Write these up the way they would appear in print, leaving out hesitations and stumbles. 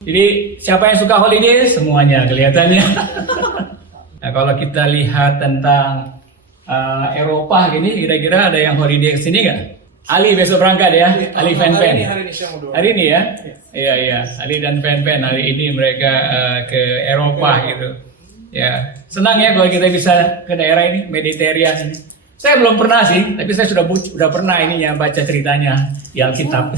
Jadi siapa yang suka holiday? Semuanya kelihatannya. Nah, kalau kita lihat tentang Eropa gini, kira-kira ada yang holiday kesini nggak? Ali besok berangkat ya, Ali fan-fan. Hari ini ya? Iya, Ali dan fan-fan hari ini mereka ke Eropa gitu. Ya, senang ya kalau kita bisa ke daerah ini, Mediterranean ini. Saya belum pernah sih, tapi saya sudah pernah ininya baca ceritanya di Alkitab.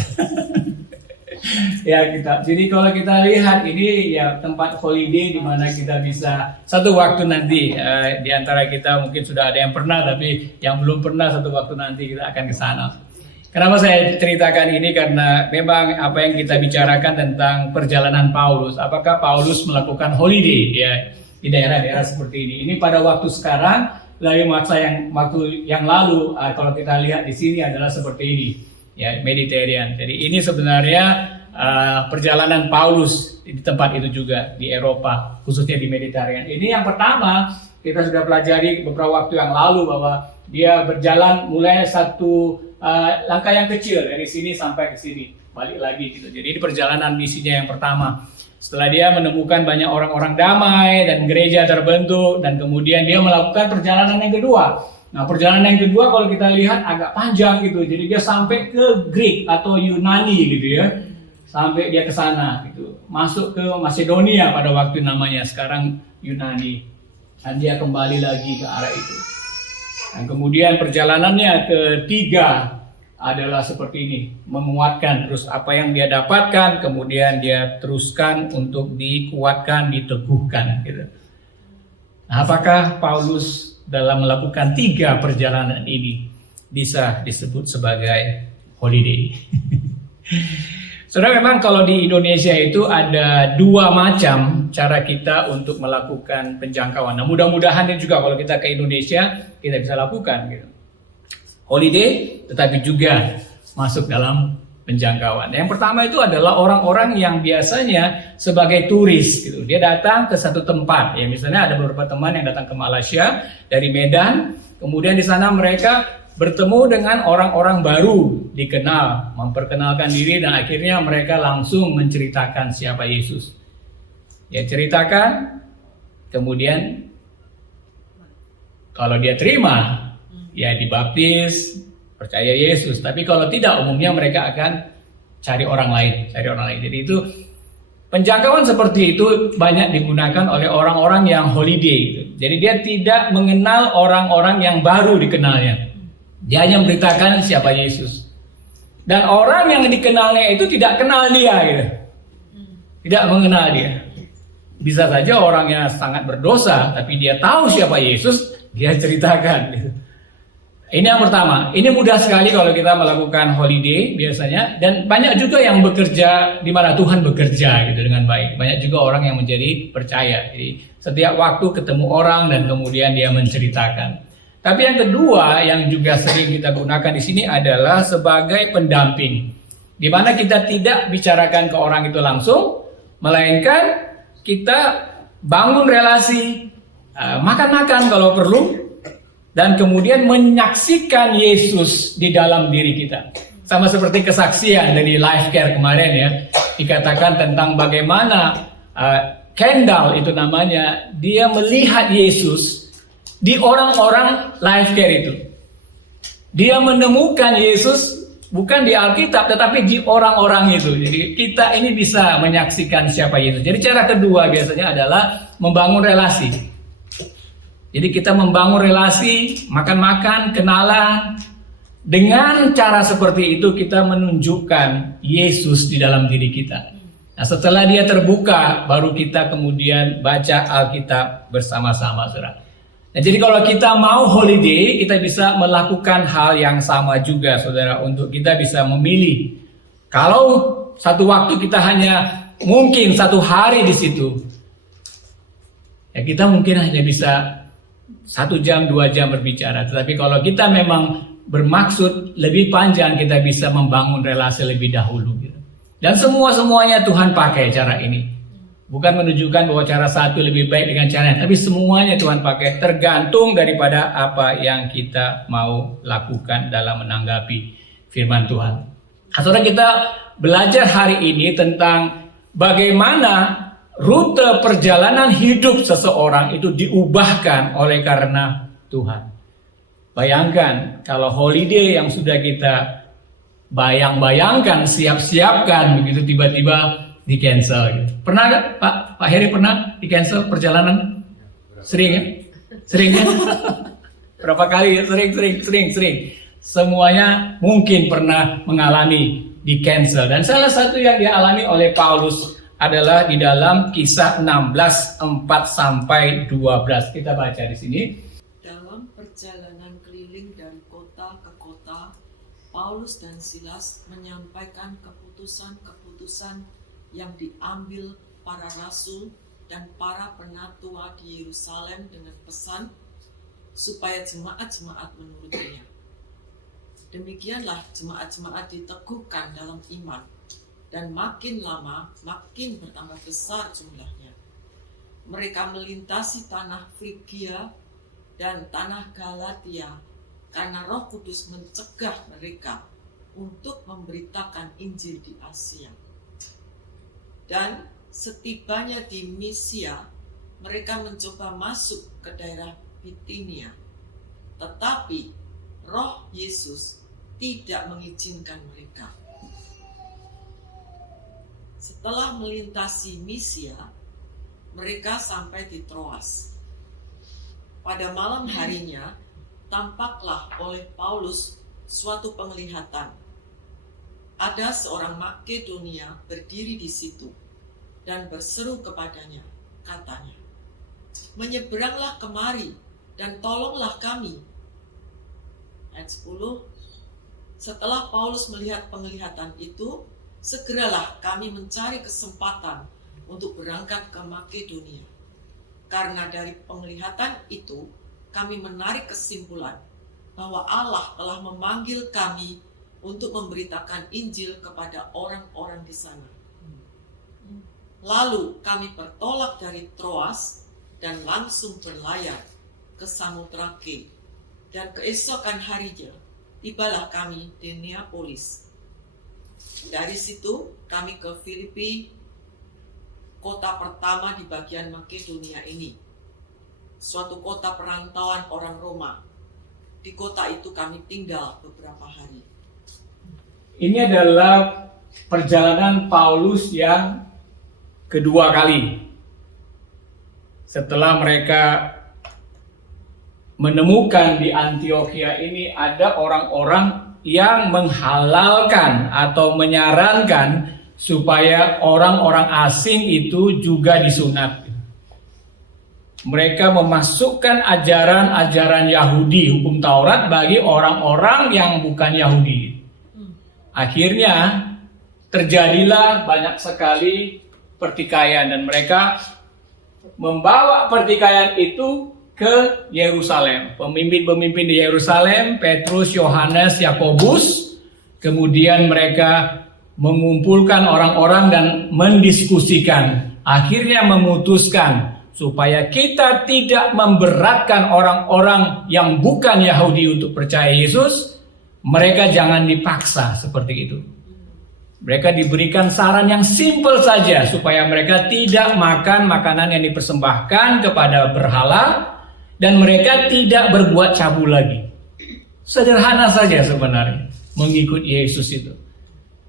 Ya kita. Jadi kalau kita lihat ini ya tempat holiday di mana kita bisa satu waktu nanti di antara kita mungkin sudah ada yang pernah, tapi yang belum pernah satu waktu nanti kita akan ke sana. Kenapa saya ceritakan ini? Karena memang apa yang kita bicarakan tentang perjalanan Paulus. Apakah Paulus melakukan holiday ya di daerah-daerah seperti ini? Ini pada waktu sekarang dari waktu yang lalu kalau kita lihat di sini adalah seperti ini. Ya, Mediterranean. Jadi ini sebenarnya perjalanan Paulus di tempat itu juga di Eropa, khususnya di Mediterranean. Ini yang pertama kita sudah pelajari beberapa waktu yang lalu bahwa dia berjalan mulai satu langkah yang kecil dari sini sampai ke sini, balik lagi gitu. Jadi ini perjalanan misinya yang pertama. Setelah dia menemukan banyak orang-orang damai dan gereja terbentuk, dan kemudian dia melakukan perjalanan yang kedua. Nah, perjalanan yang kedua kalau kita lihat agak panjang gitu. Jadi dia sampai ke Greek atau Yunani gitu ya. Sampai dia ke sana gitu. Masuk ke Macedonia pada waktu namanya, sekarang Yunani. Dan dia kembali lagi ke arah itu. Dan kemudian perjalanannya ketiga adalah seperti ini, menguatkan terus apa yang dia dapatkan, kemudian dia teruskan untuk dikuatkan, diteguhkan gitu. Nah, apakah Paulus dalam melakukan 3 perjalanan ini bisa disebut sebagai holiday? Saudara, memang kalau di Indonesia itu ada 2 macam cara kita untuk melakukan penjangkauan. Nah, mudah-mudahan juga kalau kita ke Indonesia kita bisa lakukan gitu. Holiday tetapi juga masuk dalam penjangkauan. Yang pertama itu adalah orang-orang yang biasanya sebagai turis gitu. Dia datang ke satu tempat. Ya, misalnya ada beberapa teman yang datang ke Malaysia dari Medan, kemudian di sana mereka bertemu dengan orang-orang baru, dikenal, memperkenalkan diri, dan akhirnya mereka langsung menceritakan siapa Yesus. Ya, ceritakan, kemudian kalau dia terima, ya dibaptis, percaya Yesus. Tapi kalau tidak, umumnya mereka akan cari orang lain. Jadi itu penjangkauan seperti itu banyak digunakan oleh orang-orang yang holiday. Jadi dia tidak mengenal orang-orang yang baru dikenalnya. Dia hanya memberitakan siapa Yesus. Dan orang yang dikenalnya itu tidak kenal dia gitu. Tidak mengenal dia. Bisa saja orangnya sangat berdosa, tapi dia tahu siapa Yesus, dia ceritakan gitu. Ini yang pertama. Ini mudah sekali kalau kita melakukan holiday biasanya, dan banyak juga yang bekerja di mana Tuhan bekerja gitu dengan baik. Banyak juga orang yang menjadi percaya. Jadi setiap waktu ketemu orang dan kemudian dia menceritakan. Tapi yang kedua yang juga sering kita gunakan di sini adalah sebagai pendamping, di mana kita tidak bicarakan ke orang itu langsung, melainkan kita bangun relasi, makan-makan kalau perlu, dan kemudian menyaksikan Yesus di dalam diri kita. Sama seperti kesaksian dari Life Care kemarin ya, dikatakan tentang bagaimana Kendall itu namanya, dia melihat Yesus di orang-orang Life Care itu. Dia menemukan Yesus bukan di Alkitab tetapi di orang-orang itu. Jadi kita ini bisa menyaksikan siapa Yesus. Jadi cara kedua biasanya adalah membangun relasi. Jadi kita membangun relasi, makan-makan, kenalan. Dengan cara seperti itu kita menunjukkan Yesus di dalam diri kita. Nah, setelah dia terbuka, baru kita kemudian baca Alkitab bersama-sama, saudara. Nah, jadi kalau kita mau holiday, kita bisa melakukan hal yang sama juga, saudara, untuk kita bisa memilih. Kalau satu waktu kita hanya mungkin 1 hari di situ, ya kita mungkin hanya bisa 1 jam, 2 jam berbicara. Tetapi kalau kita memang bermaksud lebih panjang, kita bisa membangun relasi lebih dahulu. Gitu. Dan semuanya Tuhan pakai cara ini. Bukan menunjukkan bahwa cara satu lebih baik dengan cara lain, tapi semuanya Tuhan pakai, tergantung daripada apa yang kita mau lakukan dalam menanggapi firman Tuhan. Saudara, kita belajar hari ini tentang bagaimana rute perjalanan hidup seseorang itu diubahkan oleh karena Tuhan. Bayangkan kalau holiday yang sudah kita bayangkan, siapkan begitu tiba-tiba di cancel gitu. Pernah gak Pak Heri pernah di cancel perjalanan? Sering ya? Sering ya? Berapa kali ya? Sering. Semuanya mungkin pernah mengalami di cancel. Dan salah satu yang dialami oleh Paulus adalah di dalam Kisah 16:4-12. Kita baca di sini. Dalam perjalanan keliling dari kota ke kota, Paulus dan Silas menyampaikan keputusan-keputusan yang diambil para rasul dan para penatua di Yerusalem dengan pesan supaya jemaat-jemaat menurutinya. Demikianlah jemaat-jemaat diteguhkan dalam iman, dan makin lama makin bertambah besar jumlahnya. Mereka melintasi tanah Frigia dan tanah Galatia karena Roh Kudus mencegah mereka untuk memberitakan Injil di Asia. Dan setibanya di Misia, mereka mencoba masuk ke daerah Bitinia, tetapi Roh Yesus tidak mengizinkan mereka. Setelah melintasi Misia, mereka sampai di Troas. Pada malam harinya, tampaklah oleh Paulus suatu penglihatan. Ada seorang Makedonia berdiri di situ dan berseru kepadanya, katanya, "Menyeberanglah kemari dan tolonglah kami." Ayat 10, setelah Paulus melihat penglihatan itu, segeralah kami mencari kesempatan untuk berangkat ke Makedonia. Karena dari penglihatan itu, kami menarik kesimpulan bahwa Allah telah memanggil kami untuk memberitakan Injil kepada orang-orang di sana. Lalu kami bertolak dari Troas dan langsung berlayar ke Samotrake. Dan keesokan harinya, tibalah kami di Neapolis. Dari situ kami ke Filipi, kota pertama di bagian Makedonia ini, suatu kota perantauan orang Roma. Di kota itu kami tinggal beberapa hari. Ini adalah perjalanan Paulus yang kedua kali. Setelah mereka menemukan di Antiokhia ini ada orang-orang yang menghalalkan atau menyarankan supaya orang-orang asing itu juga disunat. Mereka memasukkan ajaran-ajaran Yahudi, hukum Taurat bagi orang-orang yang bukan Yahudi. Akhirnya terjadilah banyak sekali pertikaian dan mereka membawa pertikaian itu ke Yerusalem. Pemimpin-pemimpin di Yerusalem, Petrus, Yohanes, Yakobus, kemudian mereka mengumpulkan orang-orang dan mendiskusikan. Akhirnya memutuskan supaya kita tidak memberatkan orang-orang yang bukan Yahudi untuk percaya Yesus. Mereka jangan dipaksa seperti itu. Mereka diberikan saran yang simpel saja supaya mereka tidak makan makanan yang dipersembahkan kepada berhala dan mereka tidak berbuat cabul lagi. Sederhana saja sebenarnya mengikut Yesus itu.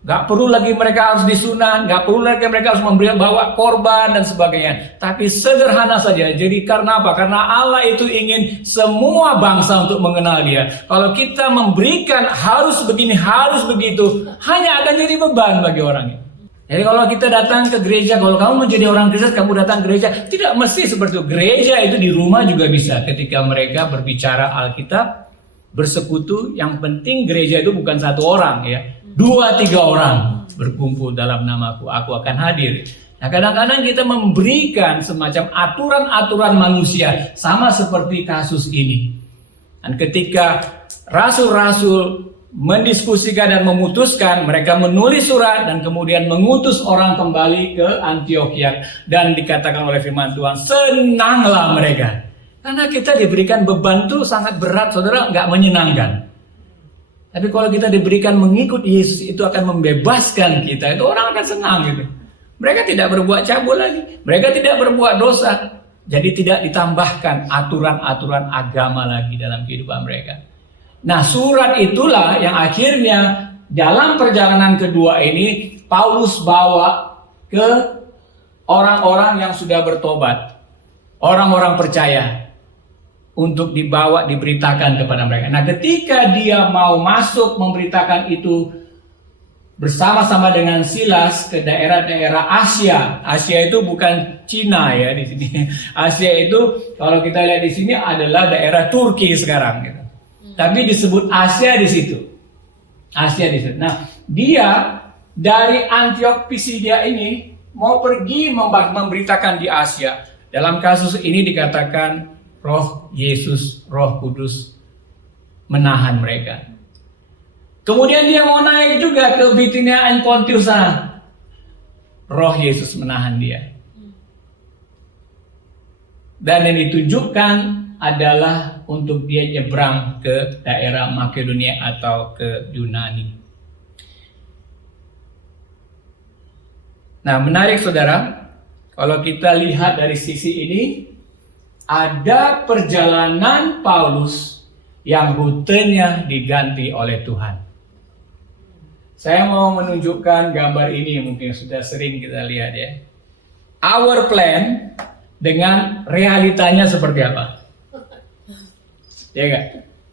Gak perlu lagi mereka harus disunat, gak perlu lagi mereka harus bawa korban dan sebagainya. Tapi sederhana saja. Jadi karena apa? Karena Allah itu ingin semua bangsa untuk mengenal Dia. Kalau kita memberikan harus begini, harus begitu, hanya akan jadi beban bagi orang itu. Jadi kalau kita datang ke gereja, kalau kamu menjadi orang Kristen, kamu datang ke gereja, tidak mesti seperti itu. Gereja itu di rumah juga bisa. Ketika mereka berbicara Alkitab, bersekutu, yang penting gereja itu bukan satu orang ya. 2-3 orang berkumpul dalam namaku, aku akan hadir. Nah, kadang-kadang kita memberikan semacam aturan-aturan manusia, sama seperti kasus ini. Dan ketika rasul-rasul mendiskusikan dan memutuskan, mereka menulis surat dan kemudian mengutus orang kembali ke Antiokhia. Dan dikatakan oleh firman Tuhan, senanglah mereka. Karena kita diberikan beban itu sangat berat, saudara, nggak menyenangkan. Tapi kalau kita diberikan mengikut Yesus, itu akan membebaskan kita. Itu orang akan senang gitu. Mereka tidak berbuat cabul lagi. Mereka tidak berbuat dosa. Jadi tidak ditambahkan aturan-aturan agama lagi dalam kehidupan mereka. Nah, surat itulah yang akhirnya dalam perjalanan kedua ini Paulus bawa ke orang-orang yang sudah bertobat. Orang-orang percaya. Untuk diberitakan kepada mereka. Nah, ketika dia mau masuk memberitakan itu bersama-sama dengan Silas ke daerah-daerah Asia. Asia itu bukan Cina ya di sini. Asia itu kalau kita lihat di sini adalah daerah Turki sekarang gitu. Tapi disebut Asia di situ. Asia di situ. Nah, dia dari Antioch Pisidia ini mau pergi memberitakan di Asia. Dalam kasus ini dikatakan Roh Yesus, Roh Kudus menahan mereka. Kemudian dia mau naik juga ke Bitinia dan Pontius sana. Roh Yesus menahan dia. Dan yang ditunjukkan adalah untuk dia nyebrang ke daerah Makedonia atau ke Yunani. Nah, menarik saudara, kalau kita lihat dari sisi ini, ada perjalanan Paulus yang rutenya diganti oleh Tuhan. Saya mau menunjukkan gambar ini, mungkin sudah sering kita lihat ya. Our plan dengan realitanya seperti apa? Ya kan?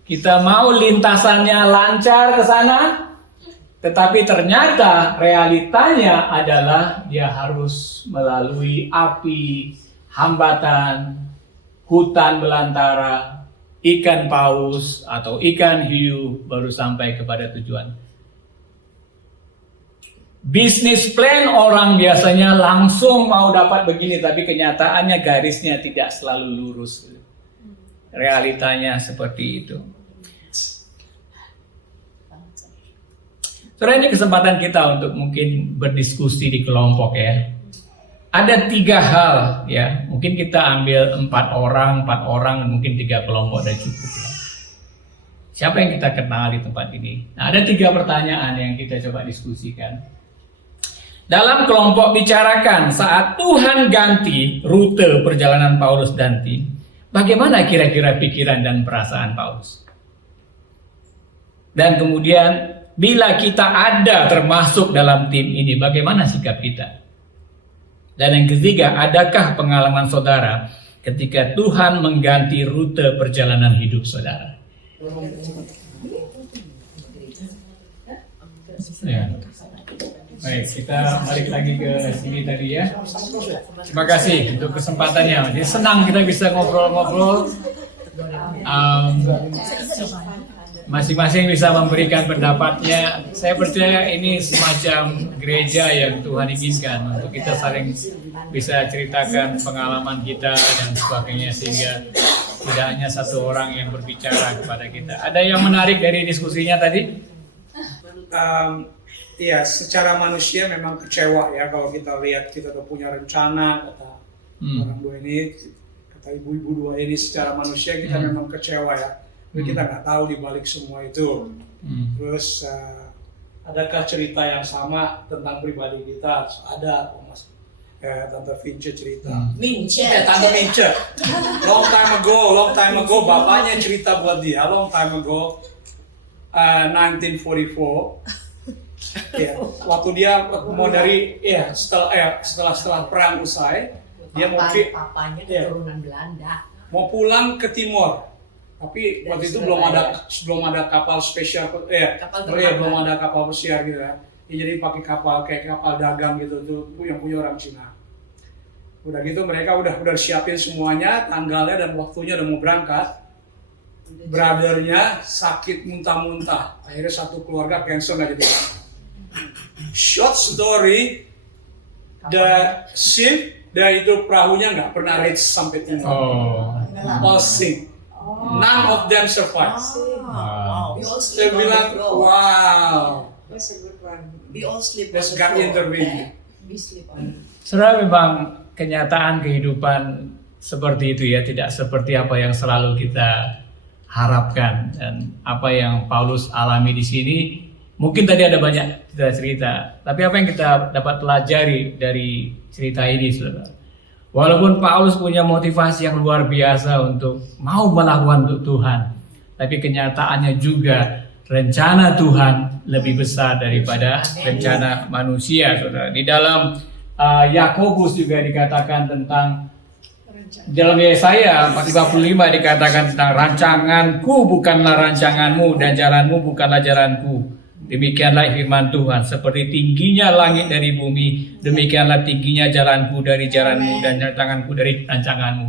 Kita mau lintasannya lancar ke sana, tetapi ternyata realitanya adalah dia harus melalui api, hambatan, hutan belantara, ikan paus atau ikan hiu baru sampai kepada tujuan. Bisnis plan orang biasanya langsung mau dapat begini, tapi kenyataannya garisnya tidak selalu lurus. Realitanya seperti itu. Saudara, ini kesempatan kita untuk mungkin berdiskusi di kelompok ya. Ada 3 hal ya, mungkin kita ambil 4 orang, mungkin 3 kelompok dan cukup lah. Siapa yang kita kenal di tempat ini? Nah, ada 3 pertanyaan yang kita coba diskusikan. Dalam kelompok bicarakan saat Tuhan ganti rute perjalanan Paulus dan tim, bagaimana kira-kira pikiran dan perasaan Paulus? Dan kemudian bila kita ada termasuk dalam tim ini, bagaimana sikap kita? Dan yang ketiga, adakah pengalaman saudara ketika Tuhan mengganti rute perjalanan hidup saudara? Ya. Baik, kita balik lagi ke sini tadi ya. Terima kasih untuk kesempatannya. Jadi senang kita bisa ngobrol-ngobrol. Masing-masing bisa memberikan pendapatnya. Saya percaya ini semacam gereja yang Tuhan inginkan untuk kita saling bisa ceritakan pengalaman kita dan sebagainya, sehingga tidak hanya satu orang yang berbicara kepada kita. Ada yang menarik dari diskusinya tadi? Iya, secara manusia memang kecewa ya kalau kita lihat kita udah punya rencana, kata orang dua ini, kata ibu-ibu dua ini, secara manusia kita memang kecewa ya. Tapi kita nggak tahu di balik semua itu. Terus adakah cerita yang sama tentang pribadi kita? Ada, Mas. Tante Vince cerita. Tante Vince. Long time ago, bapaknya cerita buat dia. Long time ago, 1944. Ya, waktu dia mau dari setelah perang usai, dia mau papanya keturunan Belanda. Mau pulang ke timur. Tapi waktu itu belum ada kapal spesial, belum ada kapal pesiar gitu ya. Jadi pakai kapal kayak kapal dagang gitu tuh yang punya orang Cina. Udah gitu mereka udah siapin semuanya, tanggalnya dan waktunya udah mau berangkat. Brothernya sakit muntah-muntah. Akhirnya satu keluarga cancel nggak jadi. Short story, the ship dan itu perahunya nggak pernah reach sampai timur. All sink. None of them survive. Wow. Saya bilang, wow. That's a good one. We all sleep. That's God intervene. We sleep on. Saudara, memang kenyataan kehidupan seperti itu ya, tidak seperti apa yang selalu kita harapkan. Dan apa yang Paulus alami di sini Mungkin tadi ada banyak cerita, tapi apa yang kita dapat pelajari dari cerita ini, saudara? Walaupun Paulus punya motivasi yang luar biasa untuk mau melakukan untuk Tuhan, tapi kenyataannya juga rencana Tuhan lebih besar daripada rencana manusia, saudara. Di dalam Yakobus juga dikatakan tentang, dalam Yesaya 55 dikatakan tentang rancanganku bukanlah rancanganmu dan jalanmu bukanlah jalanku. Demikianlah firman Tuhan, seperti tingginya langit dari bumi, demikianlah tingginya jalanku dari jalanmu dan rancanganku dari rancanganmu.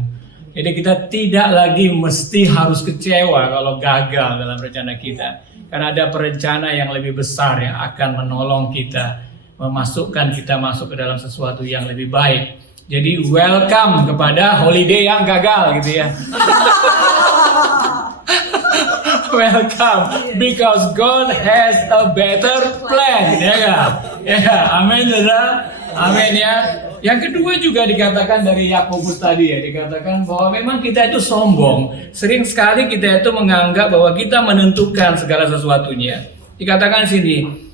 Jadi kita tidak lagi mesti harus kecewa kalau gagal dalam rencana kita. Karena ada perencana yang lebih besar yang akan menolong kita, memasukkan kita masuk ke dalam sesuatu yang lebih baik. Jadi welcome kepada holiday yang gagal gitu ya. Welcome, because God has a better plan, ya kan? Ya, amin, saudara, amin ya. Yang kedua juga dikatakan dari Yakobus tadi ya, dikatakan bahwa memang kita itu sombong. Sering sekali kita itu menganggap bahwa kita menentukan segala sesuatunya. Dikatakan sini.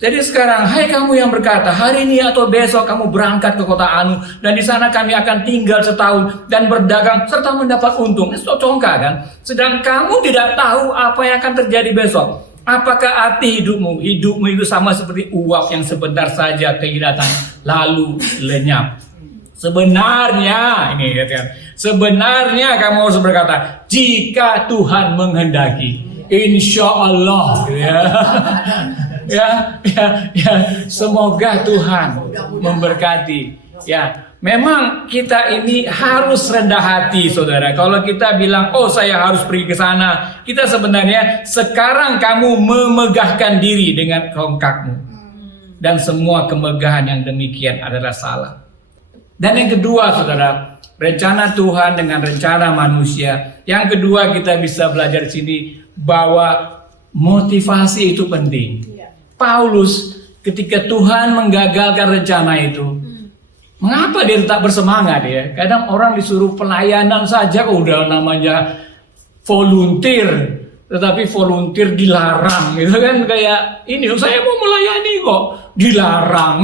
Jadi sekarang, hai kamu yang berkata, hari ini atau besok kamu berangkat ke kota Anu, dan di sana kami akan tinggal setahun dan berdagang serta mendapat untung. Itu congkak kan? Sedang kamu tidak tahu apa yang akan terjadi besok. Apakah arti hidupmu? Hidupmu itu sama seperti uap yang sebentar saja kelihatan lalu lenyap. Sebenarnya, ini kan, sebenarnya kamu harus berkata, jika Tuhan menghendaki, insya Allah, ya. Ya, semoga Tuhan memberkati. Ya, memang kita ini harus rendah hati, saudara. Kalau kita bilang, oh saya harus pergi ke sana, kita sebenarnya sekarang kamu memegahkan diri dengan congkakmu. Dan semua kemegahan yang demikian adalah salah. Dan yang kedua, saudara, rencana Tuhan dengan rencana manusia. Yang kedua kita bisa belajar di sini bahwa motivasi itu penting. Paulus ketika Tuhan menggagalkan rencana itu, mengapa dia tetap bersemangat ya? Kadang orang disuruh pelayanan saja udah namanya volunteer, tetapi volunteer dilarang gitu kan, kayak ini saya mau melayani kok dilarang.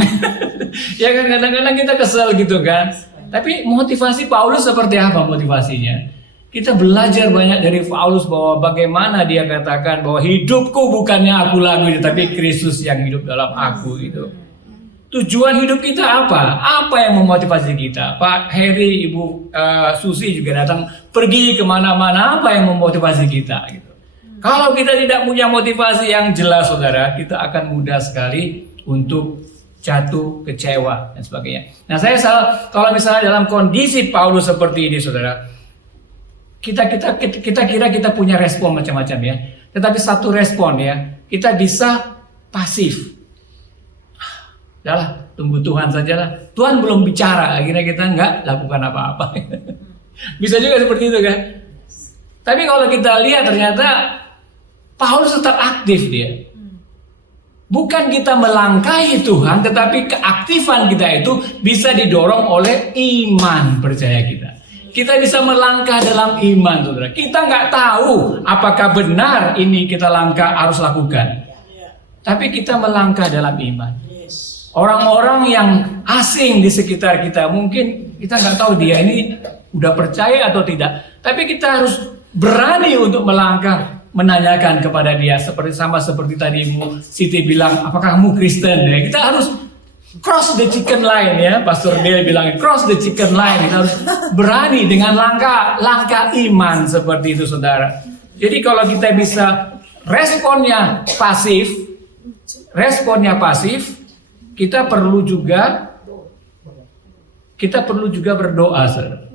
Ya kan, kadang-kadang kita kesel gitu kan. Tapi motivasi Paulus seperti apa motivasinya? Kita belajar banyak dari Paulus bahwa bagaimana dia katakan bahwa hidupku bukannya aku lagi, tapi Kristus yang hidup dalam aku gitu. Tujuan hidup kita apa? Apa yang memotivasi kita? Pak Heri, Ibu Susi juga datang pergi kemana-mana. Apa yang memotivasi kita? Gitu. Kalau kita tidak punya motivasi yang jelas, saudara, kita akan mudah sekali untuk jatuh kecewa dan sebagainya. Nah, kalau misalnya dalam kondisi Paulus seperti ini, saudara, kita kira kita punya respon macam-macam ya. Tetapi satu respon ya, kita bisa pasif. Udahlah, tunggu Tuhan sajalah. Tuhan belum bicara, akhirnya kita nggak lakukan apa-apa. Bisa juga seperti itu kan. Tapi kalau kita lihat ternyata Paulus tetap aktif dia. Bukan kita melangkahi Tuhan, tetapi keaktifan kita itu bisa didorong oleh iman percaya kita. Kita bisa melangkah dalam iman, saudara. Kita nggak tahu apakah benar ini kita langkah harus lakukan. Tapi kita melangkah dalam iman. Orang-orang yang asing di sekitar kita, mungkin kita nggak tahu dia ini udah percaya atau tidak. Tapi kita harus berani untuk melangkah, menanyakan kepada dia. Seperti tadi Ibu Siti bilang, apakah kamu Kristen? Ya, kita harus cross the chicken line ya, Pastor Dale bilang cross the chicken line. Kita harus berani dengan langkah iman seperti itu, saudara. Jadi kalau kita bisa responnya pasif, kita perlu juga berdoa, saudara.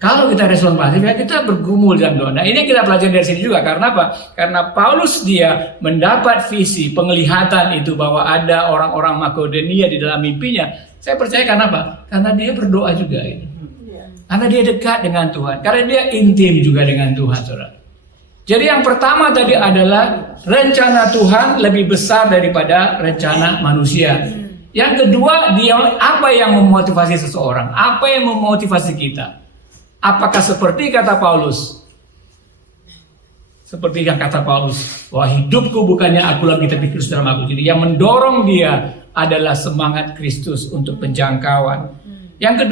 Kalau kita respon pasif ya kita bergumul dalam doa. Nah, ini yang kita pelajari dari sini juga. Karena apa? Karena Paulus dia mendapat visi, penglihatan itu bahwa ada orang-orang Makedonia di dalam mimpinya. Saya percaya karena apa? Karena dia berdoa juga. Gitu. Karena dia dekat dengan Tuhan. Karena dia intim juga dengan Tuhan, saudara. Jadi yang pertama tadi adalah rencana Tuhan lebih besar daripada rencana manusia. Yang kedua, apa yang memotivasi seseorang? Apa yang memotivasi kita? Apakah seperti kata Paulus, Seperti yang kata Paulus, bahwa hidupku bukannya aku lagi tapi Kristus dalam aku. Jadi yang mendorong dia adalah semangat Kristus untuk penjangkauan. Yang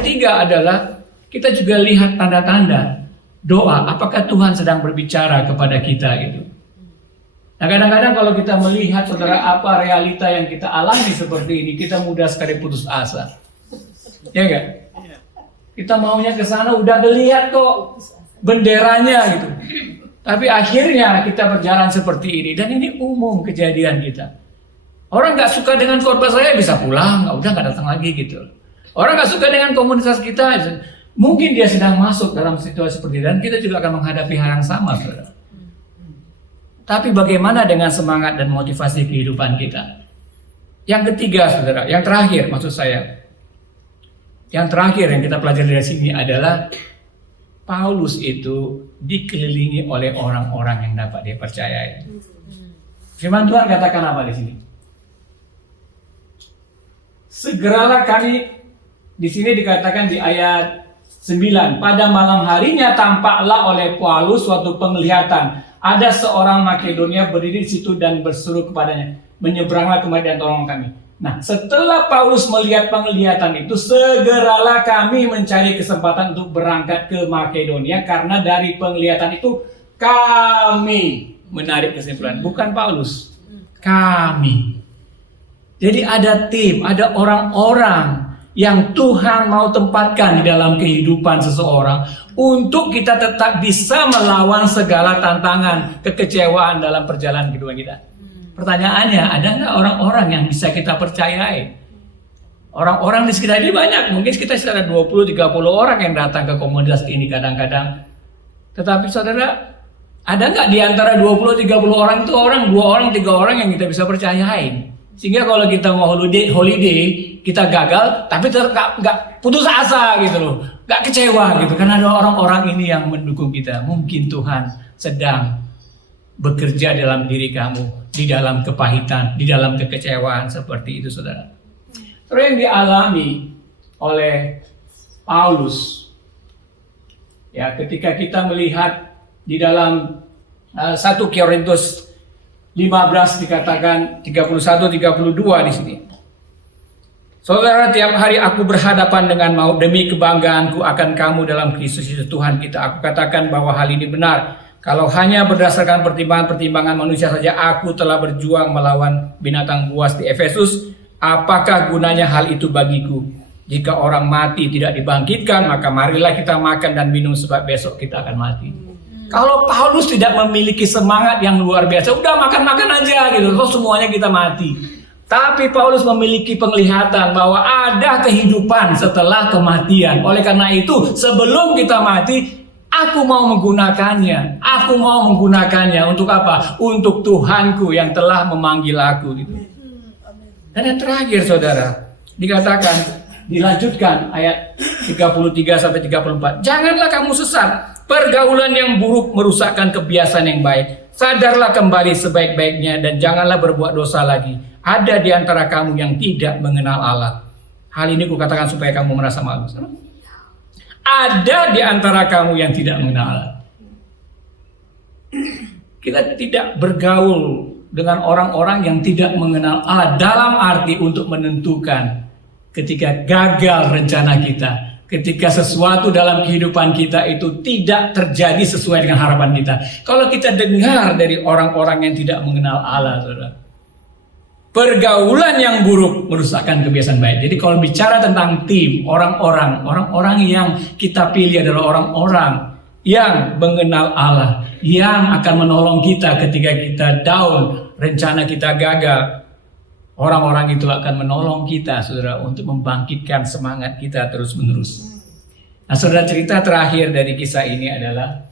ketiga adalah kita juga lihat tanda-tanda doa. Apakah Tuhan sedang berbicara kepada kita gitu. Nah kadang-kadang kalau kita melihat saudara apa realita yang kita alami seperti ini, kita mudah sekali putus asa. Ya enggak? Kita maunya ke sana udah ngelihat kok benderanya gitu. Tapi akhirnya kita berjalan seperti ini dan ini umum kejadian kita. Orang nggak suka dengan khotbah saya bisa pulang, udah nggak datang lagi gitu. Orang nggak suka dengan komunitas kita, mungkin dia sedang masuk dalam situasi seperti itu dan kita juga akan menghadapi hal yang sama, saudara. Tapi bagaimana dengan semangat dan motivasi kehidupan kita? Yang ketiga, saudara, yang terakhir maksud saya, yang terakhir yang kita pelajari dari sini adalah Paulus itu dikelilingi oleh orang-orang yang dapat dia percayai. Firman Tuhan katakan apa di sini? Segeralah kami, di sini dikatakan di ayat 9, pada malam harinya tampaklah oleh Paulus suatu penglihatan. Ada seorang Makedonia berdiri di situ dan berseru kepadanya, menyeberanglah kemari dan tolong kami. Nah, setelah Paulus melihat penglihatan itu, segeralah kami mencari kesempatan untuk berangkat ke Makedonia karena dari penglihatan itu kami menarik kesimpulan, bukan Paulus, kami. Jadi ada tim, ada orang-orang yang Tuhan mau tempatkan di dalam kehidupan seseorang untuk kita tetap bisa melawan segala tantangan, kekecewaan dalam perjalanan kehidupan kita. Pertanyaannya, ada nggak orang-orang yang bisa kita percayai? Orang-orang di sekitar ini banyak, mungkin kita sekitar 20-30 orang yang datang ke komunitas ini kadang-kadang. Tetapi saudara, ada nggak di antara 20-30 orang itu 2 orang, 3 orang yang kita bisa percayain? Sehingga kalau kita mau holiday kita gagal, tapi tetap nggak putus asa gitu loh, nggak kecewa gitu, karena ada orang-orang ini yang mendukung kita. Mungkin Tuhan sedang bekerja dalam diri kamu, di dalam kepahitan, di dalam kekecewaan seperti itu, saudara. Terus yang dialami oleh Paulus, ya ketika kita melihat di dalam 1 Korintus 15 dikatakan 31-32 di sini. Saudara, tiap hari aku berhadapan dengan maut demi kebanggaanku akan kamu dalam Kristus Yesus Tuhan kita. Aku katakan bahwa hal ini benar. Kalau hanya berdasarkan pertimbangan-pertimbangan manusia saja aku telah berjuang melawan binatang buas di Efesus, apakah gunanya hal itu bagiku? Jika orang mati tidak dibangkitkan, maka marilah kita makan dan minum sebab besok kita akan mati. Kalau Paulus tidak memiliki semangat yang luar biasa, udah makan-makan aja gitu, terus semuanya kita mati. Tapi Paulus memiliki penglihatan bahwa ada kehidupan setelah kematian. Oleh karena itu, sebelum kita mati, aku mau menggunakannya. Aku mau menggunakannya untuk apa? Untuk Tuhanku yang telah memanggil aku gitu. Dan yang terakhir, saudara, dikatakan, dilanjutkan ayat 33-34. Janganlah kamu sesat. Pergaulan yang buruk merusakkan kebiasaan yang baik. Sadarlah kembali sebaik-baiknya dan janganlah berbuat dosa lagi. Ada di antara kamu yang tidak mengenal Allah. Hal ini kukatakan supaya kamu merasa malu. Ada di antara kamu yang tidak mengenal Allah. Kita tidak bergaul dengan orang-orang yang tidak mengenal Allah dalam arti untuk menentukan ketika gagal rencana kita, ketika sesuatu dalam kehidupan kita itu tidak terjadi sesuai dengan harapan kita. Kalau kita dengar dari orang-orang yang tidak mengenal Allah, saudara, pergaulan yang buruk merusakkan kebiasaan baik. Jadi kalau bicara tentang tim, orang-orang yang kita pilih adalah orang-orang yang mengenal Allah, yang akan menolong kita ketika kita down, rencana kita gagal. Orang-orang itu akan menolong kita, saudara, untuk membangkitkan semangat kita terus-menerus. Nah, saudara, cerita terakhir dari kisah ini adalah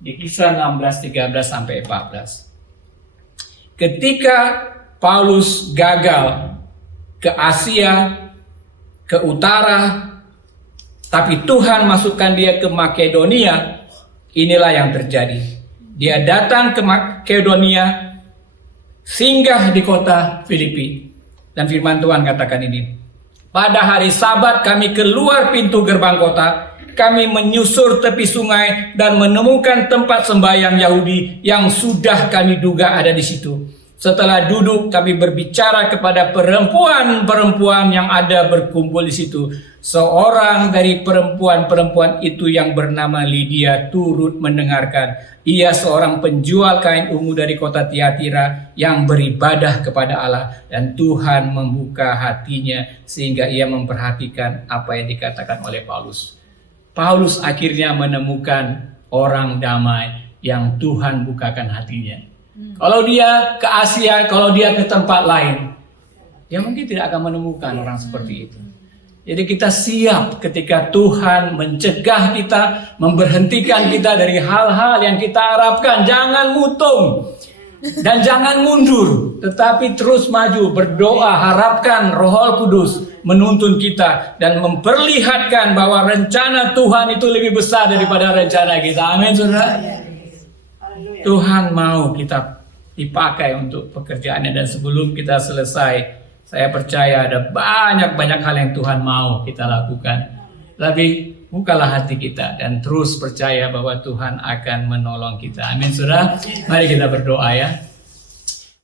di kisah 16:13-14. Ketika Paulus gagal ke Asia, ke utara, tapi Tuhan masukkan dia ke Makedonia, inilah yang terjadi. Dia datang ke Makedonia, singgah di kota Filipi. Dan firman Tuhan katakan ini. Pada hari Sabat kami keluar pintu gerbang kota. kami menyusur tepi sungai dan menemukan tempat sembahyang Yahudi yang sudah kami duga ada di situ. Setelah duduk, kami berbicara kepada perempuan-perempuan yang ada berkumpul di situ. Seorang dari perempuan-perempuan itu yang bernama Lydia turut mendengarkan. Ia seorang penjual kain ungu dari kota Tiatira yang beribadah kepada Allah, dan Tuhan membuka hatinya sehingga ia memperhatikan apa yang dikatakan oleh Paulus. Paulus akhirnya menemukan orang damai yang Tuhan bukakan hatinya. Kalau dia ke Asia, kalau dia ke tempat lain, ya mungkin tidak akan menemukan orang seperti itu. Jadi kita siap ketika Tuhan mencegah kita, memberhentikan kita dari hal-hal yang kita harapkan. Jangan mutung dan jangan mundur, tetapi terus maju, berdoa, harapkan Roh Kudus menuntun kita dan memperlihatkan bahwa rencana Tuhan itu lebih besar daripada rencana kita. Amin, saudara. Tuhan mau kita dipakai untuk pekerjaannya, dan sebelum kita selesai, saya percaya ada banyak hal yang Tuhan mau kita lakukan. Tapi bukalah hati kita dan terus percaya bahwa Tuhan akan menolong kita. Amin, saudara. Mari kita berdoa ya.